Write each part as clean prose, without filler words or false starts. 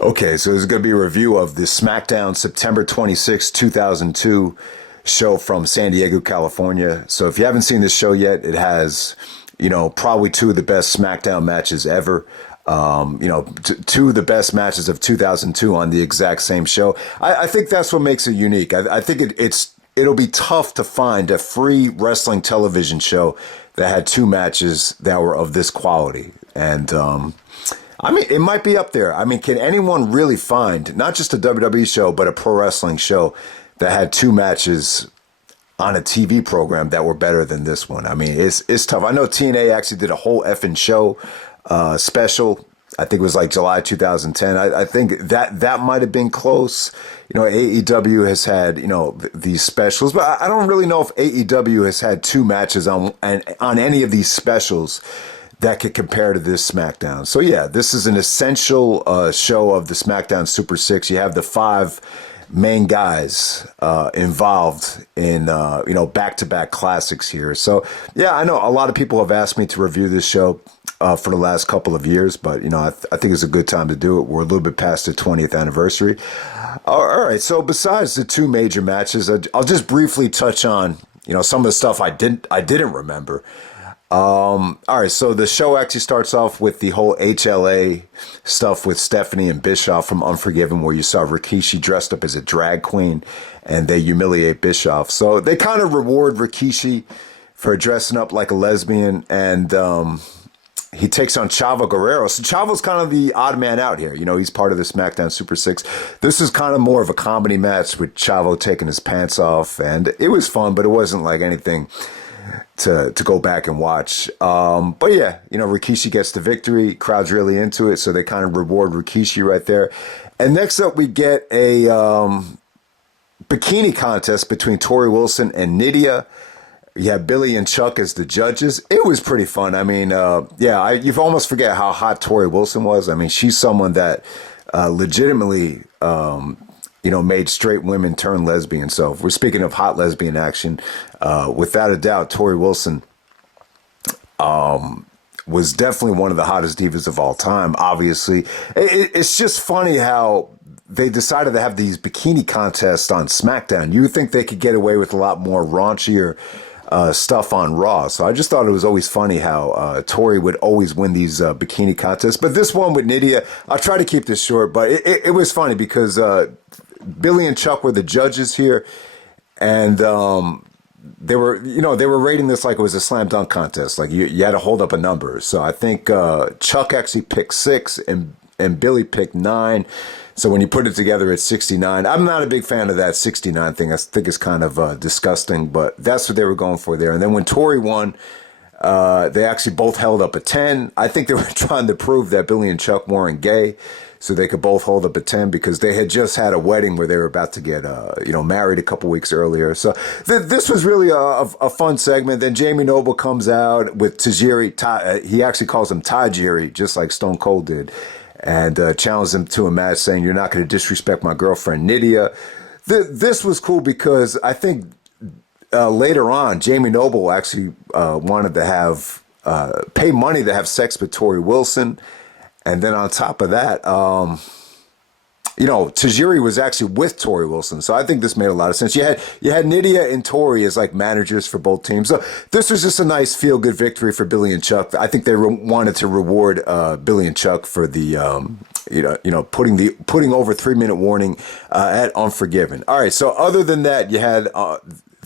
Okay, so this is going to be a review of the Smackdown September 26, 2002 show from San Diego, California. So if you haven't seen this show yet, it has, probably two of the best Smackdown matches ever. Two of the best matches of 2002 on the exact same show. I think that's what makes it unique. I think it'll be tough to find a free wrestling television show that had two matches that were of this quality. And, it might be up there. Can anyone really find not just a WWE show, but a pro wrestling show that had two matches on a TV program that were better than this one? It's tough. I know TNA actually did a whole effing show special. I think it was like July 2010. I think that might have been close. AEW has had, these specials, but I don't really know if AEW has had two matches on any of these specials that could compare to this SmackDown. So yeah, this is an essential show of the SmackDown Super 6. You have the five main guys involved in back-to-back classics here. So yeah, I know a lot of people have asked me to review this show for the last couple of years, but I think it's a good time to do it. We're a little bit past the 20th anniversary. All right, so besides the two major matches, I'll just briefly touch on some of the stuff I didn't remember. All right, so the show actually starts off with the whole HLA stuff with Stephanie and Bischoff from Unforgiven, where you saw Rikishi dressed up as a drag queen and they humiliate Bischoff. So they kind of reward Rikishi for dressing up like a lesbian, and he takes on Chavo Guerrero. So Chavo's kind of the odd man out here. He's part of the SmackDown Super 6. This is kind of more of a comedy match with Chavo taking his pants off, and it was fun, but it wasn't like anything to go back and watch. But yeah, Rikishi gets the victory. Crowd's really into it, so they kind of reward Rikishi right there. And next up, we get a bikini contest between Torri Wilson and Nidia. You have Billy and Chuck as the judges. It was pretty fun. You've almost forget how hot Torri Wilson was. She's someone that legitimately made straight women turn lesbian. So if we're speaking of hot lesbian action, without a doubt, Torri Wilson was definitely one of the hottest divas of all time, obviously. It's just funny how they decided to have these bikini contests on SmackDown. You would think they could get away with a lot more raunchier stuff on Raw. So I just thought it was always funny how Torri would always win these bikini contests. But this one with Nidia, I'll try to keep this short, but it was funny because Billy and Chuck were the judges here, and they were rating this like it was a slam dunk contest. Like you had to hold up a number. So I think Chuck actually picked 6 and Billy picked 9. So when you put it together, it's 69. I'm not a big fan of that 69 thing. I think it's kind of disgusting, but that's what they were going for there. And then when Torri won, they actually both held up a 10. I think they were trying to prove that Billy and Chuck weren't gay, so they could both hold up a 10 because they had just had a wedding where they were about to get, married a couple weeks earlier. So this was really a fun segment. Then Jamie Noble comes out with Tajiri. He actually calls him Tajiri, just like Stone Cold did, and challenged him to a match saying, "You're not going to disrespect my girlfriend, Nidia." This was cool because I think later on, Jamie Noble actually wanted to have pay money to have sex with Torri Wilson. And then on top of that, Tajiri was actually with Torri Wilson. So I think this made a lot of sense. You had Nidia and Torri as like managers for both teams. So this was just a nice feel-good victory for Billy and Chuck. I think they wanted to reward Billy and Chuck for the, putting over 3-minute warning at Unforgiven. All right. So other than that, you had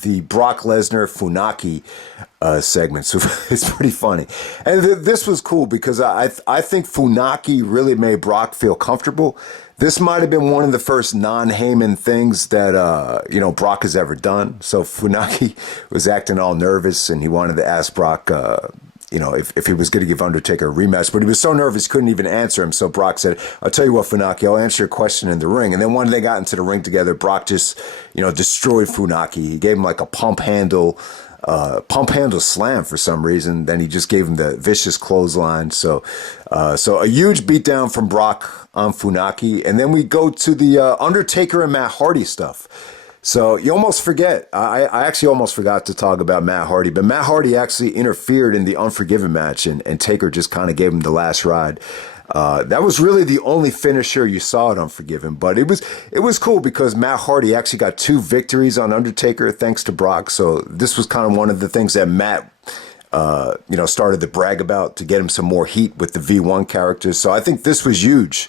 the Brock Lesnar Funaki segment. So it's pretty funny. And this was cool because I think Funaki really made Brock feel comfortable. This might have been one of the first non-Heyman things that, Brock has ever done. So Funaki was acting all nervous and he wanted to ask Brock, if he was going to give Undertaker a rematch, but he was so nervous he couldn't even answer him. So Brock said, "I'll tell you what, Funaki, I'll answer your question in the ring." And then when they got into the ring together, Brock just, destroyed Funaki. He gave him like a pump handle slam for some reason. Then he just gave him the vicious clothesline. So a huge beatdown from Brock on Funaki. And then we go to the Undertaker and Matt Hardy stuff. So you almost forget. I actually almost forgot to talk about Matt Hardy, but Matt Hardy actually interfered in the Unforgiven match, and Taker just kind of gave him the last ride. That was really the only finisher you saw at Unforgiven, but it was cool because Matt Hardy actually got 2 victories on Undertaker thanks to Brock. So this was kind of one of the things that Matt started to brag about to get him some more heat with the V1 characters. So I think this was huge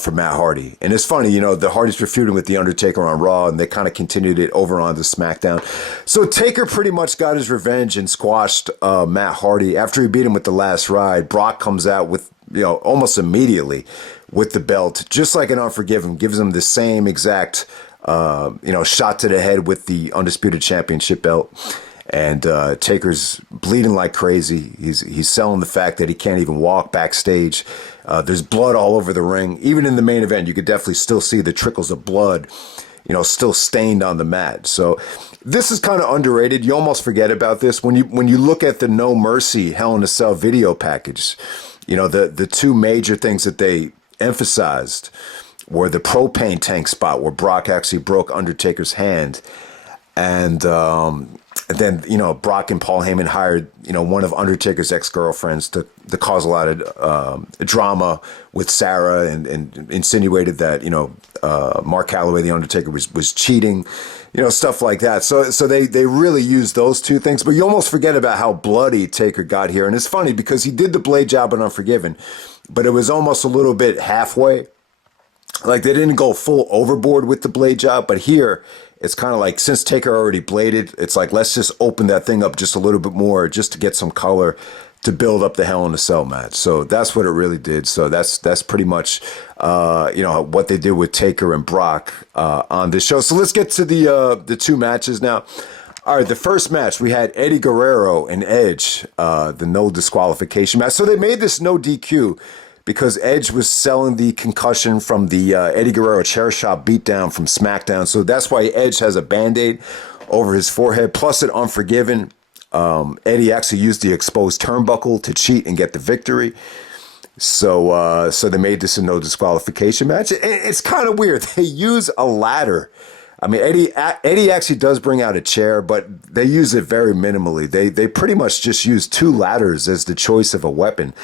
for Matt Hardy. And it's funny, the Hardys were feuding with The Undertaker on Raw, and they kind of continued it over on the SmackDown. So Taker pretty much got his revenge and squashed Matt Hardy. After he beat him with the last ride, Brock comes out with, almost immediately with the belt, just like an Unforgiven, gives him the same exact, shot to the head with the Undisputed Championship belt. And Taker's bleeding like crazy. He's selling the fact that he can't even walk backstage. There's blood all over the ring. Even in the main event, you could definitely still see the trickles of blood, still stained on the mat. So this is kind of underrated. You almost forget about this when you look at the No Mercy Hell in a Cell video package. The 2 major things that they emphasized were the propane tank spot where Brock actually broke Undertaker's hand, and then, Brock and Paul Heyman hired, one of Undertaker's ex-girlfriends to cause a lot of drama with Sarah and insinuated that, Mark Calloway, the Undertaker, was cheating, stuff like that. So they really used those 2 things. But you almost forget about how bloody Taker got here. And it's funny because he did the blade job on Unforgiven, but it was almost a little bit halfway. Like they didn't go full overboard with the blade job, but here it's kind of like, since Taker already bladed, it's like, let's just open that thing up just a little bit more just to get some color to build up the Hell in a Cell match. So that's what it really did. So that's pretty much, what they did with Taker and Brock on this show. So let's get to the 2 matches now. All right, the first match, we had Eddie Guerrero and Edge, the no disqualification match. So they made this no DQ because Edge was selling the concussion from the Eddie Guerrero chair shot beatdown from SmackDown. So that's why Edge has a Band-Aid over his forehead. Plus at Unforgiven, Eddie actually used the exposed turnbuckle to cheat and get the victory. So they made this a no disqualification match. It's kind of weird. They use a ladder. I mean, Eddie actually does bring out a chair, but they use it very minimally. They pretty much just use 2 ladders as the choice of a weapon.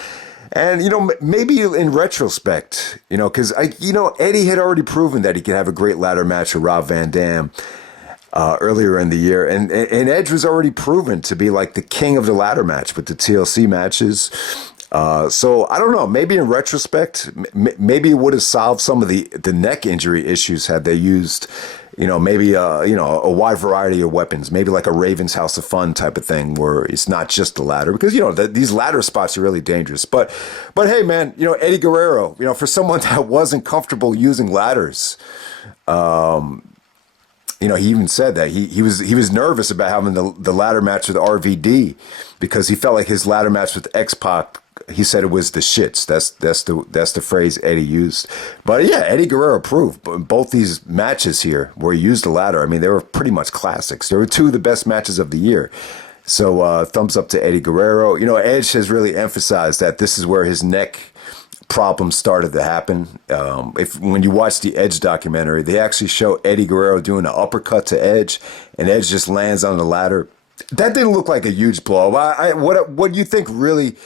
And, maybe in retrospect, because, Eddie had already proven that he could have a great ladder match with Rob Van Dam earlier in the year. And Edge was already proven to be like the king of the ladder match with the TLC matches. So I don't know, maybe in retrospect, maybe it would have solved some of the neck injury issues had they used, maybe, a wide variety of weapons, maybe like a Raven's House of Fun type of thing where it's not just the ladder, because, these ladder spots are really dangerous. But hey, man, Eddie Guerrero, for someone that wasn't comfortable using ladders, he even said that he was nervous about having the ladder match with RVD because he felt like his ladder match with X-Pac, he said it was the shits. That's the phrase Eddie used. But yeah, Eddie Guerrero proved both these matches here where he used the ladder. I mean, they were pretty much classics. They were 2 of the best matches of the year. So thumbs up to Eddie Guerrero. Edge has really emphasized that this is where his neck problems started to happen. When you watch the Edge documentary, they actually show Eddie Guerrero doing an uppercut to Edge, and Edge just lands on the ladder. That didn't look like a huge blow. What do you think really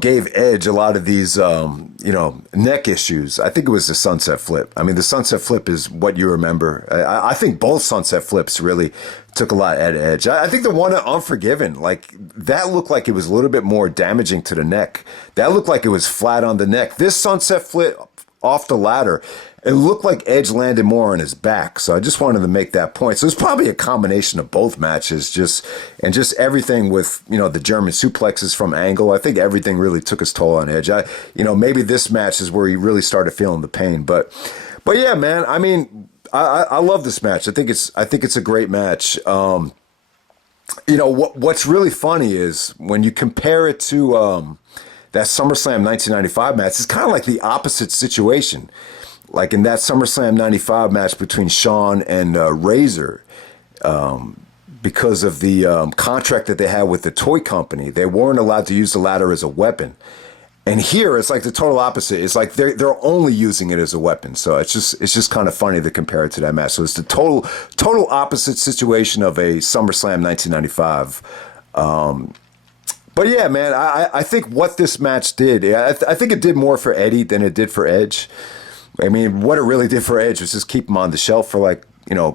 gave Edge a lot of these, neck issues? I think it was the sunset flip. I mean, the sunset flip is what you remember. I think both sunset flips really took a lot at Edge. I think the one at Unforgiven, like, that looked like it was a little bit more damaging to the neck. That looked like it was flat on the neck. This sunset flip off the ladder, it looked like Edge landed more on his back. So I just wanted to make that point. So it's probably a combination of both matches, just everything with, the German suplexes from Angle. I think everything really took its toll on Edge. Maybe this match is where he really started feeling the pain. But yeah, man, I mean, I love this match. I think it's a great match. What's really funny is when you compare it to that SummerSlam 1995 match, it's kind of like the opposite situation. Like in that SummerSlam 95 match between Shawn and Razor, because of the contract that they had with the toy company, they weren't allowed to use the ladder as a weapon. And here it's like the total opposite. It's like they're only using it as a weapon. So it's just kind of funny to compare it to that match. So it's the total opposite situation of a SummerSlam 1995 But yeah, man, I think what this match did, I think it did more for Eddie than it did for Edge. I mean, what it really did for Edge was just keep him on the shelf for like,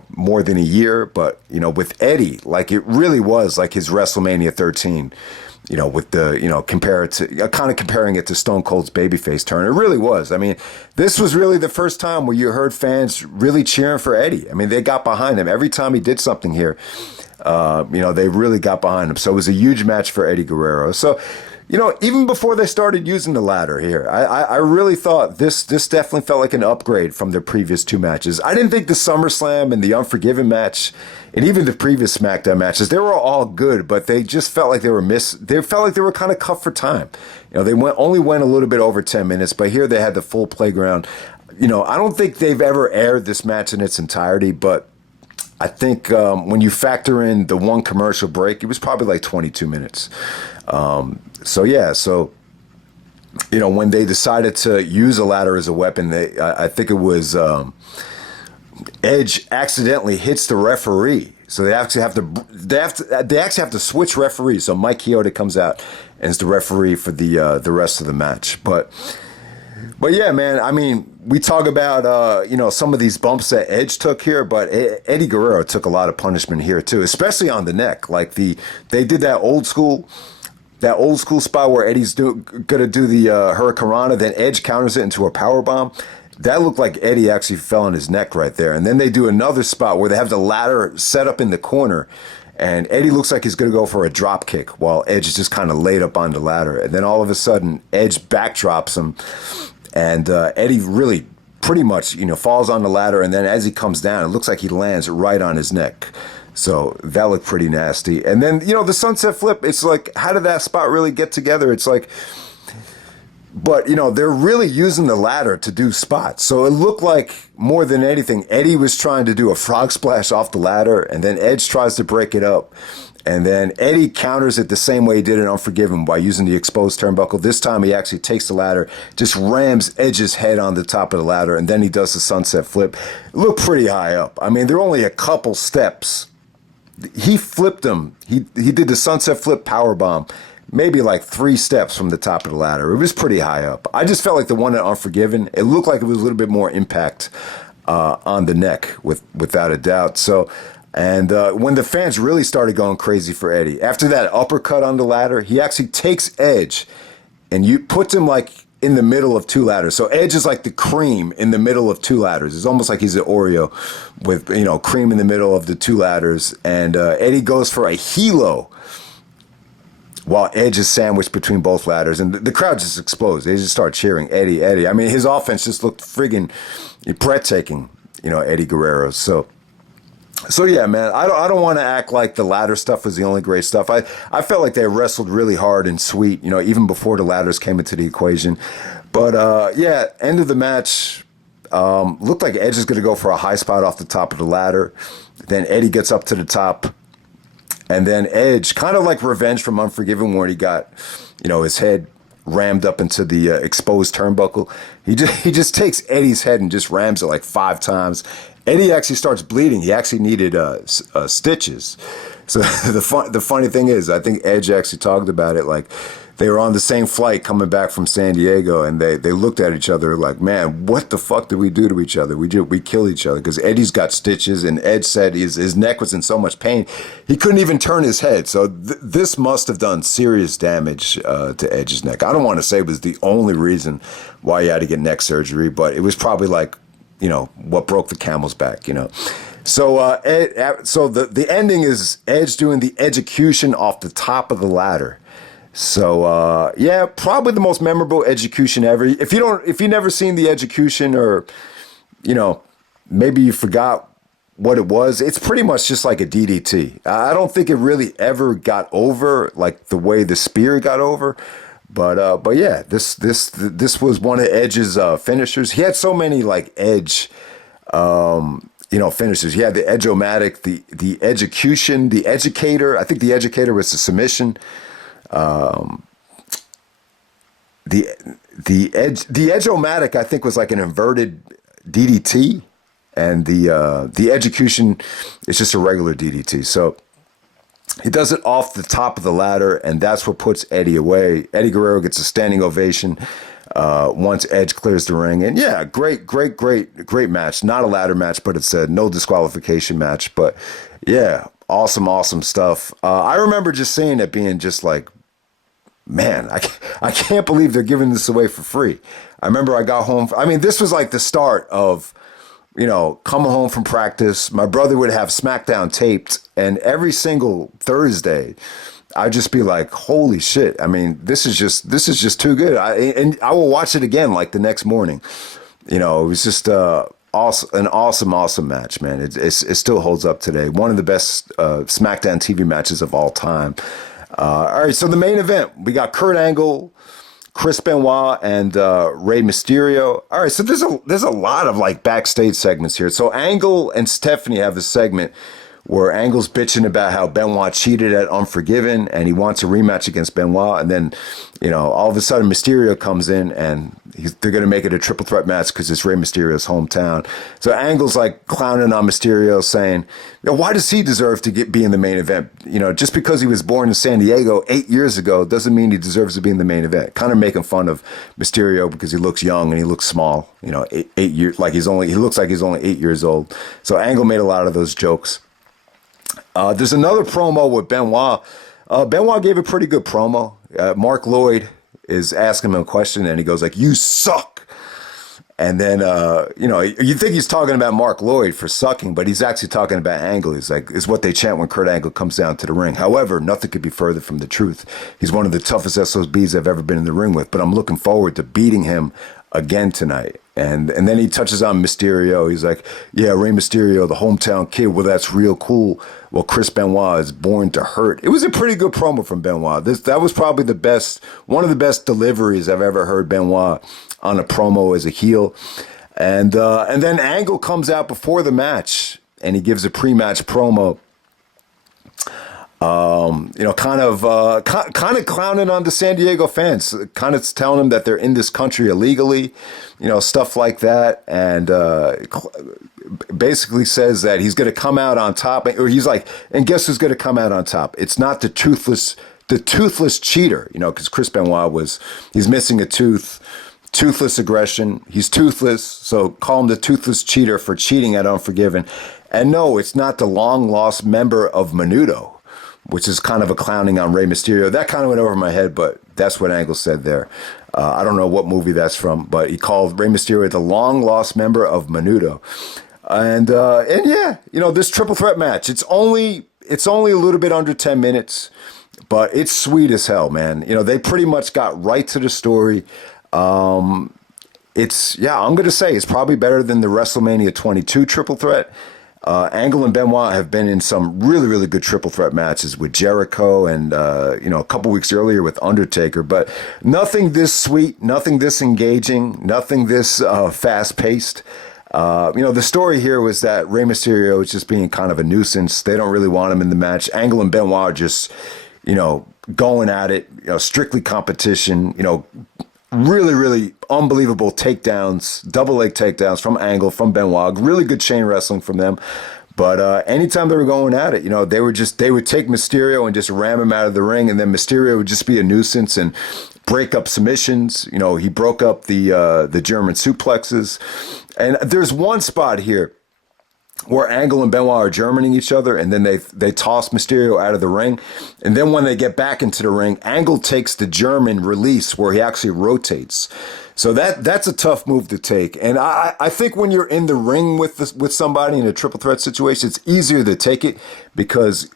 more than a year. But, with Eddie, like it really was like his WrestleMania 13, with the, compare it to, kind of comparing it to Stone Cold's babyface turn. It really was. I mean, this was really the first time where you heard fans really cheering for Eddie. I mean, they got behind him every time he did something here. They really got behind him. So it was a huge match for Eddie Guerrero. So, even before they started using the ladder here, I really thought this definitely felt like an upgrade from their previous two matches. I didn't think the SummerSlam and the Unforgiven match and even the previous SmackDown matches, they were all good, but they just felt like they felt like they were kind of cut for time. They only went a little bit over 10 minutes, but here they had the full playground. I don't think they've ever aired this match in its entirety, but I think when you factor in the one commercial break, it was probably like 22 minutes. So when they decided to use a ladder as a weapon, I think it was Edge accidentally hits the referee. So they actually have to switch referees. So Mike Chioda comes out and is the referee for the rest of the match. But yeah, man, I mean, we talk about, some of these bumps that Edge took here, but Eddie Guerrero took a lot of punishment here too, especially on the neck. Like they did that old school spot where Eddie's gonna do the Hurricanrana, then Edge counters it into a power bomb. That looked like Eddie actually fell on his neck right there. And then they do another spot where they have the ladder set up in the corner. And Eddie looks like he's going to go for a drop kick while Edge is just kind of laid up on the ladder. And then all of a sudden, Edge backdrops him. And Eddie really pretty much, falls on the ladder. And then as he comes down, it looks like he lands right on his neck. So that looked pretty nasty. And then, the sunset flip, it's like, how did that spot really get together? It's like, but, they're really using the ladder to do spots. So it looked like more than anything, Eddie was trying to do a frog splash off the ladder, and then Edge tries to break it up. And then Eddie counters it the same way he did in Unforgiven by using the exposed turnbuckle. This time he actually takes the ladder, just rams Edge's head on the top of the ladder, and then he does the sunset flip. It looked pretty high up. I mean, they're only a couple steps. He flipped him. He did the sunset flip power bomb. Maybe like 3 steps from the top of the ladder. It was pretty high up. I just felt like the one at Unforgiven, it looked like it was a little bit more impact on the neck, without a doubt. So, and when the fans really started going crazy for Eddie, after that uppercut on the ladder, he actually takes Edge and puts him like in the middle of 2 ladders. So Edge is like the cream in the middle of 2 ladders. It's almost like he's an Oreo with, cream in the middle of the 2 ladders. And Eddie goes for a helo while Edge is sandwiched between both ladders. And the crowd just explodes. They just start cheering, Eddie, Eddie. I mean, his offense just looked friggin' breathtaking, Eddie Guerrero. So yeah, man, I don't want to act like the ladder stuff was the only great stuff. I felt like they wrestled really hard and sweet, even before the ladders came into the equation. But yeah, end of the match, looked like Edge is going to go for a high spot off the top of the ladder. Then Eddie gets up to the top. And then Edge, kind of like revenge from Unforgiven, where he got, his head rammed up into the exposed turnbuckle. He just takes Eddie's head and just rams it like 5 times. Eddie actually starts bleeding. He actually needed stitches. So the funny thing is, I think Edge actually talked about it, like they were on the same flight coming back from San Diego, and they looked at each other like, man, what the fuck did we do to each other? We killed each other, because Eddie's got stitches, and Edge said his neck was in so much pain he couldn't even turn his head. So this must have done serious damage to Edge's neck. I don't want to say it was the only reason why he had to get neck surgery, but it was probably like, what broke the camel's back, So so the ending is Edge doing the execution off the top of the ladder. So yeah, probably the most memorable execution ever. If you never seen the execution, or maybe you forgot what it was, it's pretty much just like a DDT. I don't think it really ever got over like the way the spear got over. But yeah, this was one of Edge's finishers. He had so many like Edge finishers. He had the Edge-O-Matic, the execution, the educator. I think the educator was the submission. The Edge-O-Matic, I think, was like an inverted DDT, and the execution is just a regular DDT. So He does it off the top of the ladder, and that's what puts Eddie away. Eddie Guerrero gets a standing ovation once Edge clears the ring. And yeah, great match. Not a ladder match, but it's a no disqualification match. But yeah, awesome stuff. I remember just seeing it being just like, man, I can't believe they're giving this away for free. I remember I got home. I mean, this was like the start of, coming home from practice. My brother would have SmackDown taped, and every single Thursday, I'd just be like, holy shit. I mean, this is just too good. And I will watch it again like the next morning. It was just an awesome match, man. It still holds up today. One of the best SmackDown TV matches of all time. All right, so the main event, we got Kurt Angle, Chris Benoit, and Rey Mysterio. All right, so there's a lot of like backstage segments here. So Angle and Stephanie have a segment where Angle's bitching about how Benoit cheated at Unforgiven, and he wants a rematch against Benoit. And then, all of a sudden Mysterio comes in, and they're going to make it a triple threat match because it's Rey Mysterio's hometown. So Angle's like clowning on Mysterio, saying, why does he deserve to be in the main event? Just because he was born in San Diego 8 years ago doesn't mean he deserves to be in the main event. Kind of making fun of Mysterio because he looks young and he looks small. 8 years, he looks like he's only 8 years old. So Angle made a lot of those jokes. There's another promo with Benoit. Benoit gave a pretty good promo. Mark Lloyd is asking him a question, and he goes like, "You suck." And then, you think he's talking about Mark Lloyd for sucking, but he's actually talking about Angle. He's like, it's what they chant when Kurt Angle comes down to the ring. However, nothing could be further from the truth. He's one of the toughest SOBs I've ever been in the ring with, but I'm looking forward to beating him again tonight. And then he touches on Mysterio. He's like, yeah, Rey Mysterio, the hometown kid. Well, that's real cool. Well, Chris Benoit is born to hurt. It was a pretty good promo from Benoit. That was probably one of the best deliveries I've ever heard Benoit on a promo as a heel. And then Angle comes out before the match, and he gives a pre-match promo. Kind of clowning on the San Diego fans, kind of telling them that they're in this country illegally, stuff like that. And basically says that he's going to come out on top, or he's like, and guess who's going to come out on top? It's not the toothless cheater, because Chris Benoit he's missing a tooth. Toothless aggression. He's toothless, so call him the toothless cheater for cheating at Unforgiven. And no, it's not the long-lost member of Menudo, which is kind of a clowning on Rey Mysterio. That kind of went over my head, but that's what Angle said there. I don't know what movie that's from, but he called Rey Mysterio the long-lost member of Menudo. And yeah, this triple threat match, it's only a little bit under 10 minutes, but it's sweet as hell, man. They pretty much got right to the story. I'm going to say it's probably better than the WrestleMania 22 triple threat. Angle and Benoit have been in some really, really good triple threat matches with Jericho and, a couple weeks earlier with Undertaker, but nothing this sweet, nothing this engaging, nothing this fast paced. The story here was that Rey Mysterio is just being kind of a nuisance. They don't really want him in the match. Angle and Benoit are just, going at it, strictly competition, really, really unbelievable takedowns, double leg takedowns from Angle, from Benoit. Really good chain wrestling from them. But anytime they were going at it, they would take Mysterio and just ram him out of the ring, and then Mysterio would just be a nuisance and break up submissions. He broke up the German suplexes. And there's one spot here where Angle and Benoit are Germaning each other, and then they toss Mysterio out of the ring. And then when they get back into the ring, Angle takes the German release where he actually rotates. So that's a tough move to take. And I think when you're in the ring with somebody in a triple threat situation, it's easier to take it because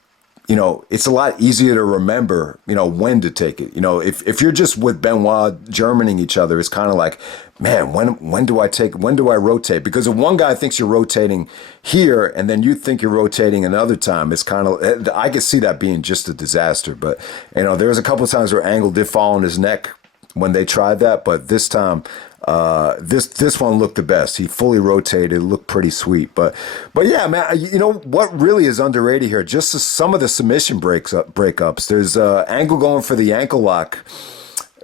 it's a lot easier to remember, when to take it. If you're just with Benoit Germaning each other, it's kind of like, man, when do I rotate? Because if one guy thinks you're rotating here and then you think you're rotating another time, it's kind of, I could see that being just a disaster. But, there was a couple of times where Angle did fall on his neck when they tried that, but this time, this one looked the best. He fully rotated, looked pretty sweet. But yeah, man, what really is underrated here? Just some of the submission breakups. There's Angle going for the ankle lock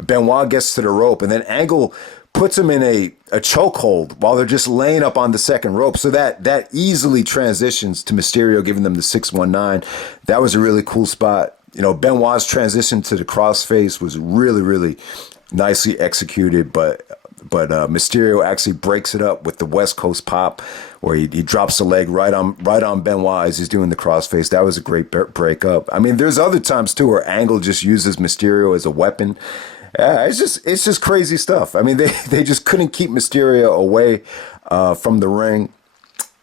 Benoit gets to the rope, and then Angle puts him in a chokehold while they're just laying up on the second rope. So that easily transitions to Mysterio giving them the 619. That was a really cool spot. You know, Benoit's transition to the crossface was really, really nicely executed, but Mysterio actually breaks it up with the West Coast pop, where he drops the leg right on Benoit as he's doing the crossface. That was a great breakup. I mean, there's other times too where Angle just uses Mysterio as a weapon. It's just crazy stuff. I mean, they just couldn't keep Mysterio away from the ring.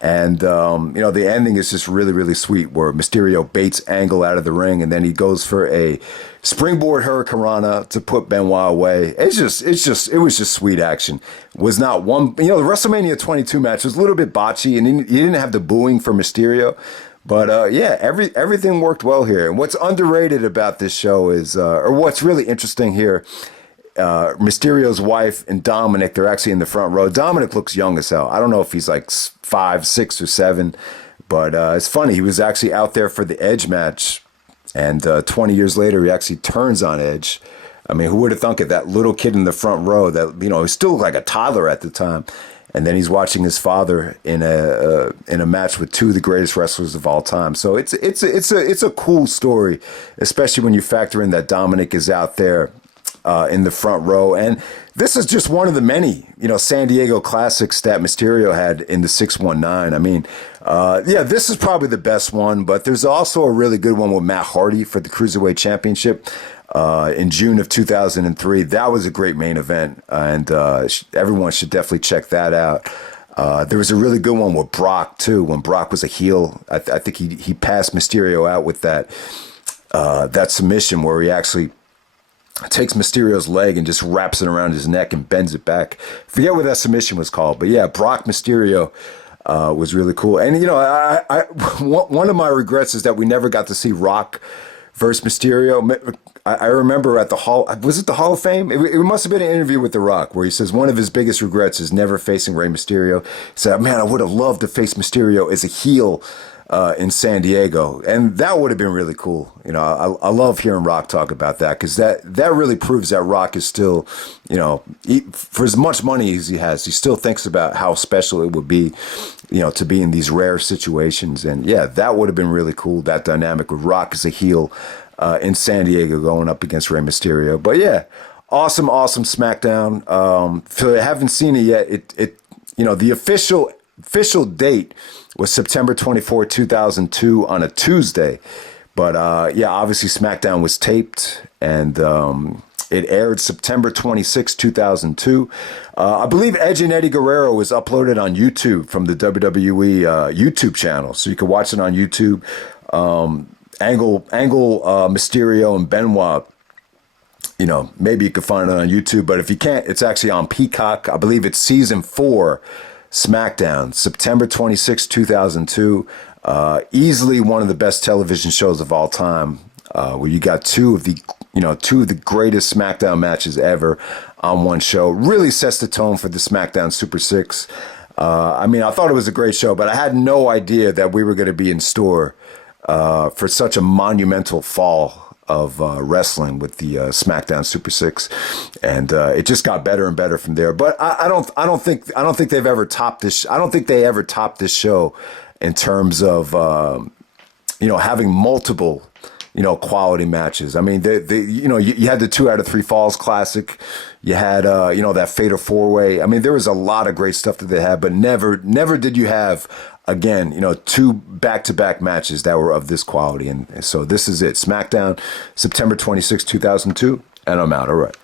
And, you know, the ending is just really, really sweet, where Mysterio baits Angle out of the ring, and then he goes for a springboard hurricanrana to put Benoit away. It was just sweet action. Was not one, you know, the WrestleMania 22 match was a little bit botchy, and you didn't have the booing for Mysterio. But, yeah, everything worked well here. And what's underrated about this show is, or what's really interesting here, Mysterio's wife and Dominic, they're actually in the front row. Dominic looks young as hell. I don't know if he's like 5, 6, or 7, but it's funny. He was actually out there for the Edge match, and 20 years later, he actually turns on Edge. I mean, who would have thunk it? That little kid in the front row that, you know, he still looked like a toddler at the time. And then he's watching his father in a match with two of the greatest wrestlers of all time. So it's a cool story, especially when you factor in that Dominic is out there in the front row. And this is just one of the many, you know, San Diego classics that Mysterio had in the 619. I mean, yeah, this is probably the best one, but there's also a really good one with Matt Hardy for the Cruiserweight Championship in June of 2003. That was a great main event, and everyone should definitely check that out. There was a really good one with Brock, too, when Brock was a heel. I think he passed Mysterio out with that submission where he actually takes Mysterio's leg and just wraps it around his neck and bends it back. Forget what that submission was called, but yeah, Brock Mysterio was really cool. And, you know, one of my regrets is that we never got to see Rock versus Mysterio. I remember at the Hall, was it the Hall of Fame? It must have been an interview with The Rock where he says one of his biggest regrets is never facing Rey Mysterio. He said, man, I would have loved to face Mysterio as a heel in San Diego. And that would have been really cool. You know, I love hearing Rock talk about that, because that really proves that Rock is still, you know, for as much money as he has, he still thinks about how special it would be, you know, to be in these rare situations. And yeah, that would have been really cool, that dynamic with Rock as a heel in San Diego going up against Rey Mysterio. But yeah, awesome SmackDown. If you haven't seen it yet, it you know, the official date was September 24, 2002 on a Tuesday. But yeah, obviously SmackDown was taped, and it aired September 26, 2002. I believe Edge and Eddie Guerrero was uploaded on YouTube from the WWE YouTube channel, so you can watch it on YouTube. Angle, Mysterio, and Benoit, you know, maybe you could find it on YouTube, but if you can't, it's actually on Peacock. I believe it's season 4, SmackDown, September 26, 2002. Easily one of the best television shows of all time, where you got two of the greatest SmackDown matches ever on one show. Really sets the tone for the SmackDown Super 6. I mean, I thought it was a great show, but I had no idea that we were going to be in store for such a monumental fall of wrestling with the SmackDown Super 6, and it just got better and better from there. But I don't think they've ever topped this. I don't think they ever topped this show in terms of you know, having multiple, you know, quality matches. I mean, you know, you had the 2 out of 3 Falls Classic. You had, you know, that Fatal 4-Way. I mean, there was a lot of great stuff that they had, but never did you have, again, you know, 2 back-to-back matches that were of this quality. And so this is it. SmackDown, September 26, 2002, and I'm out. All right.